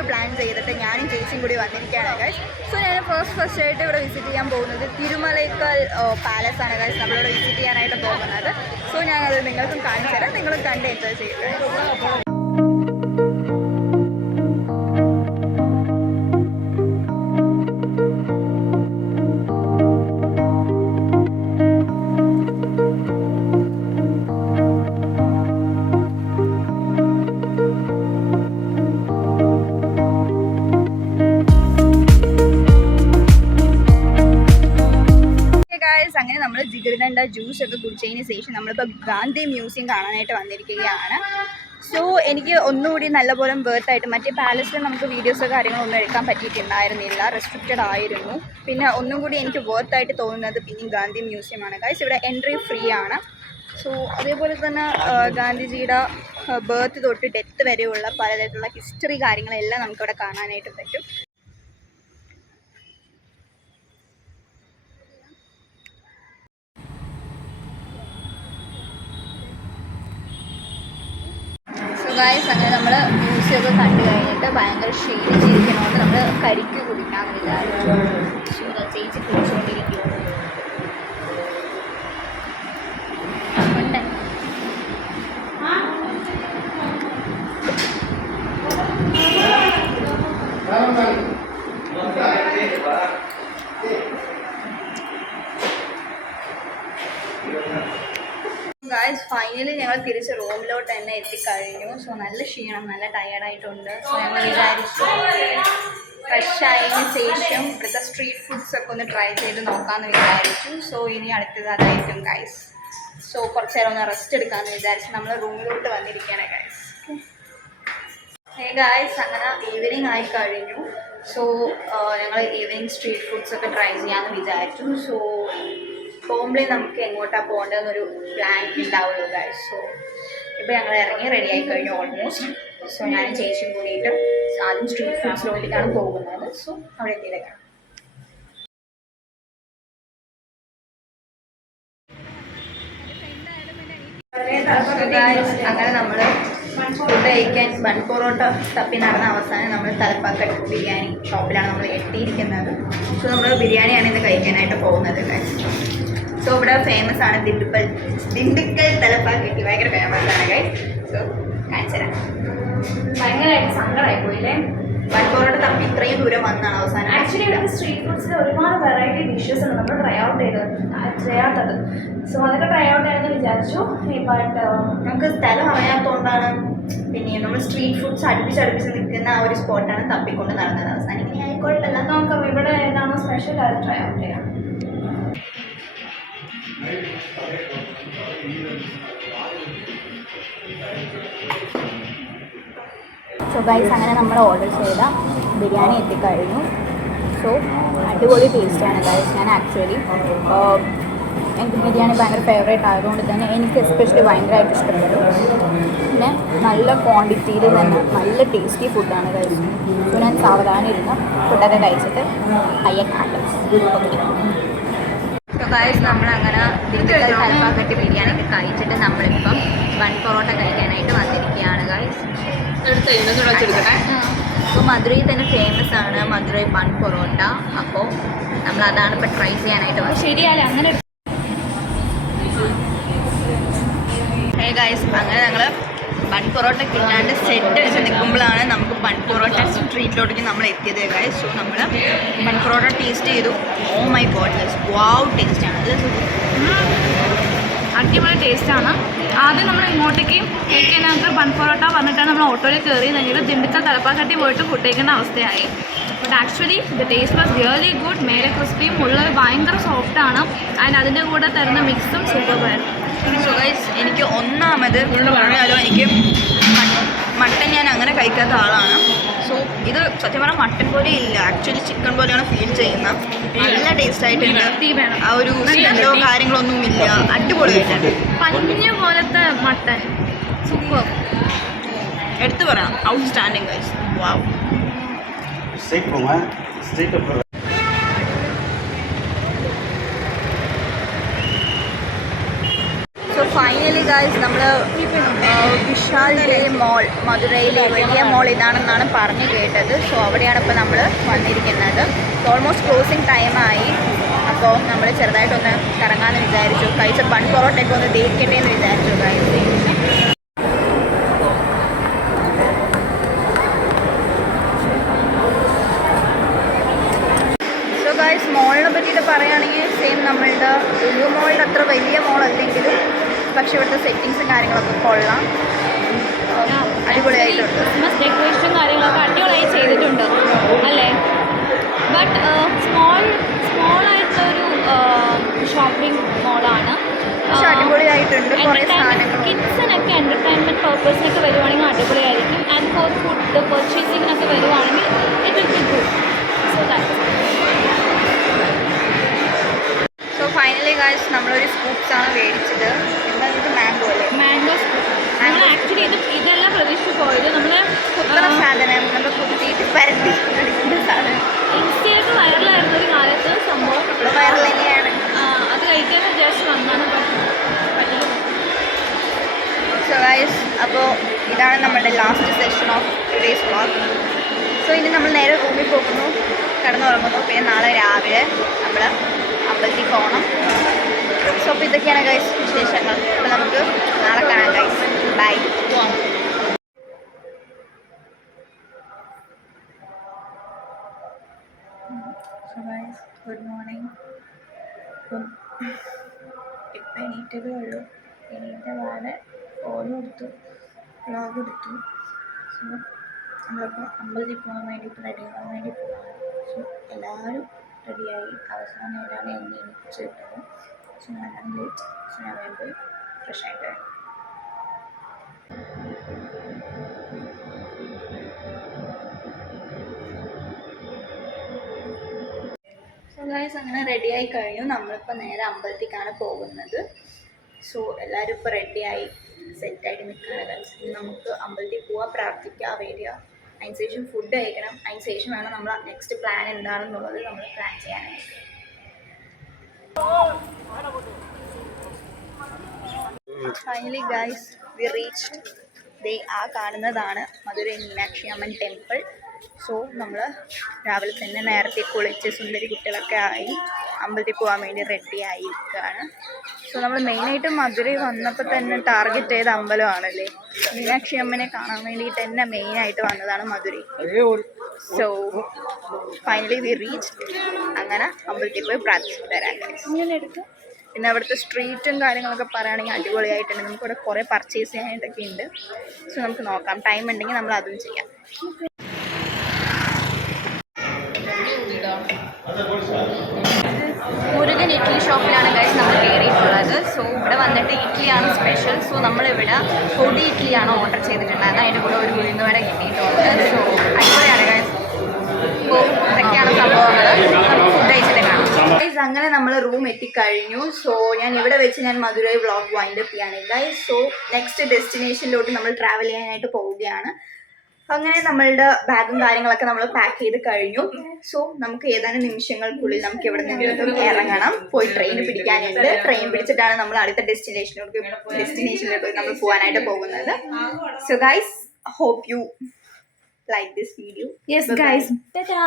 Trip plan ചെയ്തിട്ട് ഞാനും ചേച്ചിയും കൂടി വന്നിരിക്കുകയാണ് ഗൈസ്. സോ ഞാൻ ഫസ്റ്റ് ആയിട്ട് ഇവിടെ വിസിറ്റ് ചെയ്യാൻ പോകുന്നത് തിരുമലൈക്കൽ പാലസ് ആണ് ഗൈസ്. നമ്മളിവിടെ വിസിറ്റ് ചെയ്യാനായിട്ട് പോകുന്നത്. സോ ഞാനത് നിങ്ങൾക്കും കാണിച്ചു തരാം, നിങ്ങളും കണ്ട് എൻജോയ് ചെയ്യുക. അങ്ങനെ നമ്മൾ ജിഗർദണ്ഡ ജ്യൂസ് ഒക്കെ കുടിച്ചതിന് ശേഷം നമ്മളിപ്പോൾ ഗാന്ധി മ്യൂസിയം കാണാനായിട്ട് വന്നിരിക്കുകയാണ്. സോ എനിക്ക് ഒന്നുകൂടി നല്ലപോലെ വേർത്തായിട്ട്, മറ്റേ പാലസിൽ നമുക്ക് വീഡിയോസോ കാര്യങ്ങളൊന്നും എടുക്കാൻ പറ്റിയിട്ടുണ്ടായിരുന്നില്ല, റെസ്ട്രിക്റ്റഡ് ആയിരുന്നു. പിന്നെ ഒന്നും കൂടി എനിക്ക് വേർത്തായിട്ട് തോന്നുന്നത് പിന്നെയും ഗാന്ധി മ്യൂസിയമാണ് ഗൈസ്. ഇവിടെ എൻട്രി ഫ്രീ ആണ്. സോ അതേപോലെ തന്നെ ഗാന്ധിജിയുടെ ബർത്ത് തൊട്ട് ഡെത്ത് വരെയുള്ള പലതരത്തിലുള്ള ഹിസ്റ്ററി കാര്യങ്ങളെല്ലാം നമുക്കിവിടെ കാണാനായിട്ട് പറ്റും. അങ്ങനെ നമ്മൾ മ്യൂസിയമൊക്കെ കണ്ടു കഴിഞ്ഞിട്ട് ഭയങ്കര ക്ഷീണിച്ചിരിക്കണോണ്ട് നമ്മൾ കരിക്ക് കുടിക്കാമെന്ന് വിചാരിച്ചു. ചേച്ചി കുടിച്ചുകൊണ്ടിരിക്കുന്നു. ഗായ്സ് ഫൈനലി ഞങ്ങൾ തിരിച്ച് റൂമിലോട്ട് തന്നെ എത്തിക്കഴിഞ്ഞു. സോ നല്ല ക്ഷീണം, നല്ല ടയേർഡായിട്ടുണ്ട്. സോ ഞങ്ങൾ വിചാരിച്ചു ഫ്രഷ് ആയതിന് ശേഷം ഇവിടുത്തെ സ്ട്രീറ്റ് ഫുഡ്സ് ഒക്കെ ഒന്ന് ട്രൈ ചെയ്ത് നോക്കാമെന്ന് വിചാരിച്ചു. സോ ഇനി അടുത്തത് അതായിരിക്കും ഗൈസ്. സോ കുറച്ച് നേരം ഒന്ന് റെസ്റ്റ് എടുക്കാമെന്ന് വിചാരിച്ചു നമ്മൾ റൂമിലോട്ട് വന്നിരിക്കുകയാണ് ഗൈസ്. ഗായ്സ് അങ്ങനെ ഈവനിങ് ആയി കഴിഞ്ഞു. സോ ഞങ്ങൾ ഈവനിങ് സ്ട്രീറ്റ് ഫുഡ്സ് ഒക്കെ ട്രൈ ചെയ്യാമെന്ന് വിചാരിച്ചു. സോ പോകുമ്പോഴേ നമുക്ക് എങ്ങോട്ടാണ് പോകേണ്ടതെന്നൊരു പ്ലാൻ ഉണ്ടാവുള്ളൂ ഗൈസ്. സോ ഇപ്പോൾ ഞങ്ങൾ ഇറങ്ങി റെഡി ആയി കഴിഞ്ഞു ഓൾമോസ്റ്റ്. സോ ഞാനും ചേച്ചിയും കൂടിയിട്ട് ആദ്യം സ്ട്രീറ്റ് ഫുഡ്സിലോട്ടേക്കാണ് പോകുന്നത്. സോ അവിടെ എത്തിയിലേക്കാണ്. അങ്ങനെ നമ്മൾ ഫുഡ് കഴിക്കാൻ ബൺ പൊറോട്ട തപ്പി നടന്ന അവസാനം നമ്മൾ തലപ്പാക്കട്ട് ബിരിയാണി ഷോപ്പിലാണ് നമ്മൾ എത്തിയിരിക്കുന്നത്. സോ നമ്മൾ ബിരിയാണിയാണ് ഇന്ന് കഴിക്കാനായിട്ട് പോകുന്നത് ഗൈസ്. സോ ഇവിടെ ഫേമസ് ആണ് ദിണ്ടുക്കൽ തലപ്പാക്കട്ടി, ഭയങ്കര ഫേമസ് ആണ് ഗൈസ്. സോ കാണിച്ചു തരാം. ഭയങ്കരമായിട്ട് സങ്കടമായി പോയില്ലേ? ബൺ പൊറോട്ട തപ്പി ഇത്രയും ദൂരം വന്നാണ് അവസാനം. ആക്ച്വലി ഇവിടെ സ്ട്രീറ്റ് ഫുഡ്സിൽ ഒരുപാട് വെറൈറ്റി ഡിഷസ് ഉണ്ട് നമ്മൾ ട്രൈ ഔട്ട് ചെയ്യാത്തത്. സോ അതൊക്കെ ട്രൈ ഔട്ട് ചെയ്യാമെന്ന് വിചാരിച്ചു. ബട്ട് നമുക്ക് സ്ഥലം അറിയാത്തതുകൊണ്ടാണ്. പിന്നെ നമ്മൾ സ്ട്രീറ്റ് ഫുഡ്സ് അടുപ്പിച്ച് നിൽക്കുന്ന ആ ഒരു സ്പോട്ടാണ് തപ്പിക്കൊണ്ട് നടന്നത്. അവസാനം ഇനി ആയിക്കോട്ടല്ല, നമുക്ക് ഇവിടെ ഏതാണോ സ്പെഷ്യൽ അത് ട്രൈ ഔട്ട് ചെയ്യാം. സോ ഗൈസ് അങ്ങനെ നമ്മൾ ഓർഡർ ചെയ്ത ബിരിയാണി എത്തിക്കഴിഞ്ഞു. സോ അടിപൊളി ടേസ്റ്റാണ് ഗൈസ്. ഞാൻ ആക്ച്വലി എനിക്ക് ബിരിയാണി ഭയങ്കര ഫേവറേറ്റ് ആയതുകൊണ്ട് തന്നെ എനിക്ക് എസ്പെഷ്യലി ഭയങ്കരമായിട്ട് ഇഷ്ടപ്പെട്ടു. പിന്നെ നല്ല ക്വാണ്ടിറ്റിയിൽ തന്നെ നല്ല ടേസ്റ്റി ഫുഡാണ് ഗൈസ്. സോ ഞാൻ സാവധാനം ഇരുന്ന് ഫുഡൊക്കെ കഴിച്ചിട്ട് അയ്യക്കാട്ട്. സോ ഗൈസ് നമ്മളങ്ങനെ ദിണ്ടുക്കൽ തലപ്പാക്കട്ടി ബിരിയാണി ഒക്കെ കഴിച്ചിട്ട് നമ്മളിപ്പം ബൺ പൊറോട്ട കഴിക്കാനായിട്ട് വന്നിരിക്കുകയാണ് ഗൈസ്. അപ്പോൾ മധുരയിൽ തന്നെ ഫേമസ് ആണ് മധുരൈ ബൺ പൊറോട്ട. അപ്പോൾ നമ്മൾ അതാണ് ഇപ്പോൾ ട്രൈ ചെയ്യാനായിട്ട് വന്നത്. ശരിയല്ലേ അങ്ങനെ ഗൈസ് അങ്ങനെ ഞങ്ങൾ ബൺ പൊറോട്ട കിട്ടാണ്ട് സെറ്റ് അടിച്ച് നിൽക്കുമ്പോഴാണ് നമുക്ക് ബൺ പൊറോട്ട സ്ട്രീറ്റിലോട്ടേക്ക് നമ്മൾ എത്തിയത് ഗൈസ്. സോ നമ്മൾ ബൺ പൊറോട്ട ടേസ്റ്റ് ചെയ്തു. ഓ മൈ ഗോഡ് ഗൈസ്, വാവ് ടേസ്റ്റാണ്. അടിപൊളി ടേസ്റ്റാണ്. ആദ്യം നമ്മൾ ഇങ്ങോട്ടേക്ക് കഴിക്കാനകത്ത് ബൺ പൊറോട്ട പറഞ്ഞിട്ടാണ് നമ്മൾ ഓട്ടോയിൽ കയറി കഴിഞ്ഞിട്ട് ദിണ്ടുക്കൽ തലപ്പാക്കട്ടി പോയിട്ട് ഫുഡ് കഴിക്കേണ്ട അവസ്ഥയായി. But actually the taste was really good. മേലെ ക്രിസ്പിയും ഉള്ളത് ഭയങ്കര സോഫ്റ്റാണ്. ആൻഡ് അതിൻ്റെ കൂടെ തരുന്ന മിക്സും സൂപ്പറായിരുന്നു. സോ ഗൈസ് എനിക്ക് ഒന്നാമത് പറയാലോ, എനിക്ക് മട്ടൻ ഞാൻ അങ്ങനെ കഴിക്കാത്ത ആളാണ്. സോ ഇത് സത്യം പറഞ്ഞാൽ മട്ടൻ പോലെ ഇല്ല, ആക്ച്വലി ചിക്കൻ പോലെയാണ് ഫീൽ ചെയ്യുന്നത്. നല്ല ടേസ്റ്റ് ആയിട്ടുണ്ട്. ആ ഒരു സ്മെല്ലോ കാര്യങ്ങളൊന്നും ഇല്ല, അടിപൊളിയായിട്ടുണ്ട്. പഞ്ഞു പോലത്തെ മട്ടൻ സൂപ്പർ. എടുത്തു പറയാം, ഔട്ട്സ്റ്റാൻഡിങ് ഗൈസ്. വാവ്. സോ ഫൈനലി ഗൈസ് നമ്മൾ വിശാലിലെ മോൾ, മധുരയിലെ വലിയ മോൾ ഇതാണെന്നാണ് പറഞ്ഞു കേട്ടത്. സോ അവിടെയാണ് ഇപ്പോൾ നമ്മൾ വന്നിരിക്കുന്നത്. ഓൾമോസ്റ്റ് ക്ലോസിങ് ടൈമായി. അപ്പോൾ നമ്മൾ ചെറുതായിട്ടൊന്ന് കറങ്ങാമെന്ന് വിചാരിച്ചു. കഴിച്ച ബൺ പൊറോട്ടയൊക്കെ ഒന്ന് ദഹിക്കട്ടെ എന്ന് വിചാരിച്ചു ഗൈസ്. സോ ഗൈസ് മോളിനെ പറ്റിയിട്ട് പറയുകയാണെങ്കിൽ സെയിം നമ്മളുടെ ലുലു മോളിൻ്റെ അത്ര വലിയ മോളല്ലെങ്കിലും പക്ഷെ ഇവിടുത്തെ സെറ്റിങ്സും കാര്യങ്ങളൊക്കെ കൊള്ളാം, അടിപൊളിയായിട്ടുണ്ട്. ക്രിസ്മസ് ഡെക്കറേഷൻ കാര്യങ്ങളൊക്കെ അടിപൊളിയായി ചെയ്തിട്ടുണ്ട് അല്ലേ. ബട്ട് സ്മോളായിട്ടുള്ളൊരു ഷോപ്പിംഗ് മോളാണ്. പക്ഷെ അടിപൊളിയായിട്ടുണ്ട്. കുറേ സാധനങ്ങൾ കിഡ്സിനൊക്കെ എൻ്റർടൈൻമെൻറ്റ് പർപ്പസിനൊക്കെ വരുവാണെങ്കിൽ അടിപൊളിയായിരിക്കും. ആൻഡ് ഫോർ ഫുഡ് പർച്ചേസിങ്ങിനൊക്കെ വരുവാണെങ്കിൽ it will be good. So that. So finally guys നമ്മളൊരു സ്കൂപ്സ് ആണ് മേടിച്ചത്. എന്താ ഇത് മാംഗോ അല്ലേ? Mango scoop. നമ്മൾ ആക്ച്വലി ഇതെല്ലാം പ്രതീക്ഷിച്ച് പോയത് നമ്മൾ കുത്തുന്ന സാധനം, നമ്മൾ കുത്തിയിട്ട് പരത്തി എടുക്കുന്ന സാധനം. ഇൻസ്റ്റയിലൊക്കെ വൈറലായിരുന്ന ഒരു കാലത്ത് സംഭവം ഇവിടെ വൈറൽ തന്നെയാണ്. അത് കഴിക്കാൻ വിചാരിച്ച് വന്നാണ് പറ്റില്ല. സോ ഗൈസ് അപ്പോൾ ഇതാണ് നമ്മുടെ last session of today's vlog. So ഇനി നമ്മൾ നേരെ റൂമിൽ പോകുന്നു, കിടന്നുറങ്ങുന്നു. പിന്നെ നാളെ രാവിലെ നമ്മൾ അമ്പലത്തിൽ പോകണം. സോ അപ്പോൾ ഇതൊക്കെയാണ് ഗൈസ് വിശേഷങ്ങൾ. അപ്പോൾ നമുക്ക് നാളെ കാണാം guys. Bye. So guys good morning. ഇപ്പം എണീറ്റതേ ഉള്ളൂ. എണീറ്റ പാടെ ഫോൺ എടുത്തു, വ്ളോഗ് എടുത്തു. സോ നമ്മളിപ്പോൾ അമ്പലത്തിൽ പോകാൻ വേണ്ടിയിട്ട് റെഡി ആകാൻ വേണ്ടി പോകാണ്. സോ എല്ലാവരും റെഡിയായി. അവസാനമായിട്ടാണ് എന്നെ എണീപ്പിച്ച് കിട്ടത്. സോ ഞാനാണ് ലേറ്റ്. സോ ഞാൻ വേണ്ടി ഫ്രഷ് ആയിട്ട് വരും. സോ ഗൈസ് അങ്ങനെ റെഡിയായി കഴിഞ്ഞു. നമ്മളിപ്പോൾ നേരെ അമ്പലത്തിലേക്കാണ് പോകുന്നത്. സോ എല്ലാവരും ഇപ്പോൾ റെഡിയായി സെറ്റായിട്ട് നിൽക്കുകയാണ് ഗൈസ്. ഇനി നമുക്ക് അമ്പലത്തിൽ പോവാൻ, പ്രാർത്ഥിക്കുക, വരിക, അതിന് ശേഷം ഫുഡ് കഴിക്കണം. അതിന് ശേഷം വേണം നമ്മൾ നെക്സ്റ്റ് പ്ലാൻ എന്താണെന്നുള്ളത് നമ്മൾ പ്ലാൻ ചെയ്യാനായിട്ട്. Finally guys we reached. ദേ ആ കാണുന്നതാണ് മധുരൈ മീനാക്ഷി അമ്മൻ ടെമ്പിൾ. സോ നമ്മൾ രാവിലെ തന്നെ നേരത്തെ കുളിച്ച് സുന്ദരി കുട്ടികളൊക്കെ ആയി അമ്പലത്തിൽ പോകാൻ വേണ്ടി റെഡി ആയിരിക്കുകയാണ്. സോ നമ്മൾ മെയിനായിട്ട് മധുരൈ വന്നപ്പോൾ തന്നെ ടാർഗറ്റ് ചെയ്ത അമ്പലമാണല്ലേ, മീനാക്ഷി അമ്മനെ കാണാൻ വേണ്ടിയിട്ട് തന്നെ മെയിനായിട്ട് വന്നതാണ് Madurai. So finally we reach. അങ്ങനെ അമ്പലത്തിൽ പോയി പ്രാർത്ഥിച്ചു തരാൻ. പിന്നെ അവിടുത്തെ സ്ട്രീറ്റും കാര്യങ്ങളൊക്കെ പറയുകയാണെങ്കിൽ അടിപൊളിയായിട്ടുണ്ട്. നമുക്കിവിടെ കുറേ പർച്ചേസ് ചെയ്യാനായിട്ടൊക്കെ ഉണ്ട്. സോ നമുക്ക് നോക്കാം, ടൈം ഉണ്ടെങ്കിൽ നമ്മൾ അതും ചെയ്യാം. മുരുകൻ ഇഡ്ഡലി ഷോപ്പിലാണ് ഗൈസ് നമ്മൾ കയറിയിട്ടുള്ളത്. സോ ഇവിടെ വന്നിട്ട് ഇഡ്ഡലിയാണ് സ്പെഷ്യൽ. സോ നമ്മളിവിടെ പൊടി ഇഡ്ഡലിയാണ് ഓർഡർ ചെയ്തിട്ടുണ്ടായിരുന്നത്. അതിൻ്റെ കൂടെ ഒരു ഉഴുന്നുവട കിട്ടിയിട്ടുണ്ട്. സോ അടിപൊളിയാണ് ഗൈസ്. അപ്പോൾ ഇതൊക്കെയാണ് സംഭവങ്ങൾ. ഫുഡ് കഴിച്ചിട്ട് കാണാം. അങ്ങനെ നമ്മൾ റൂം എത്തിക്കഴിഞ്ഞു. സോ ഞാൻ ഇവിടെ വെച്ച് ഞാൻ മധുരൈ വ്ളോഗ് വൈൻഡ് അപ്പ് ചെയ്യാണ് ഗൈസ്. സോ നെക്സ്റ്റ് ഡെസ്റ്റിനേഷനിലോട്ട് നമ്മൾ ട്രാവൽ ചെയ്യാനായിട്ട് പോവുകയാണ്. അങ്ങനെ നമ്മളുടെ ബാഗും കാര്യങ്ങളൊക്കെ നമ്മൾ പാക്ക് ചെയ്ത് കഴിഞ്ഞു. സോ നമുക്ക് ഏതാനും നിമിഷങ്ങൾക്കുള്ളിൽ നമുക്ക് ഇവിടെ നിന്നും ഇറങ്ങണം. പോയി ട്രെയിൻ പിടിക്കാനുണ്ട്. ട്രെയിൻ പിടിച്ചിട്ടാണ് നമ്മൾ അടുത്ത ഡെസ്റ്റിനേഷനിലോട്ട് നമ്മൾ പോകാനായിട്ട് പോകുന്നത്. So guys hope you like this video. Yes guys. Ta-da!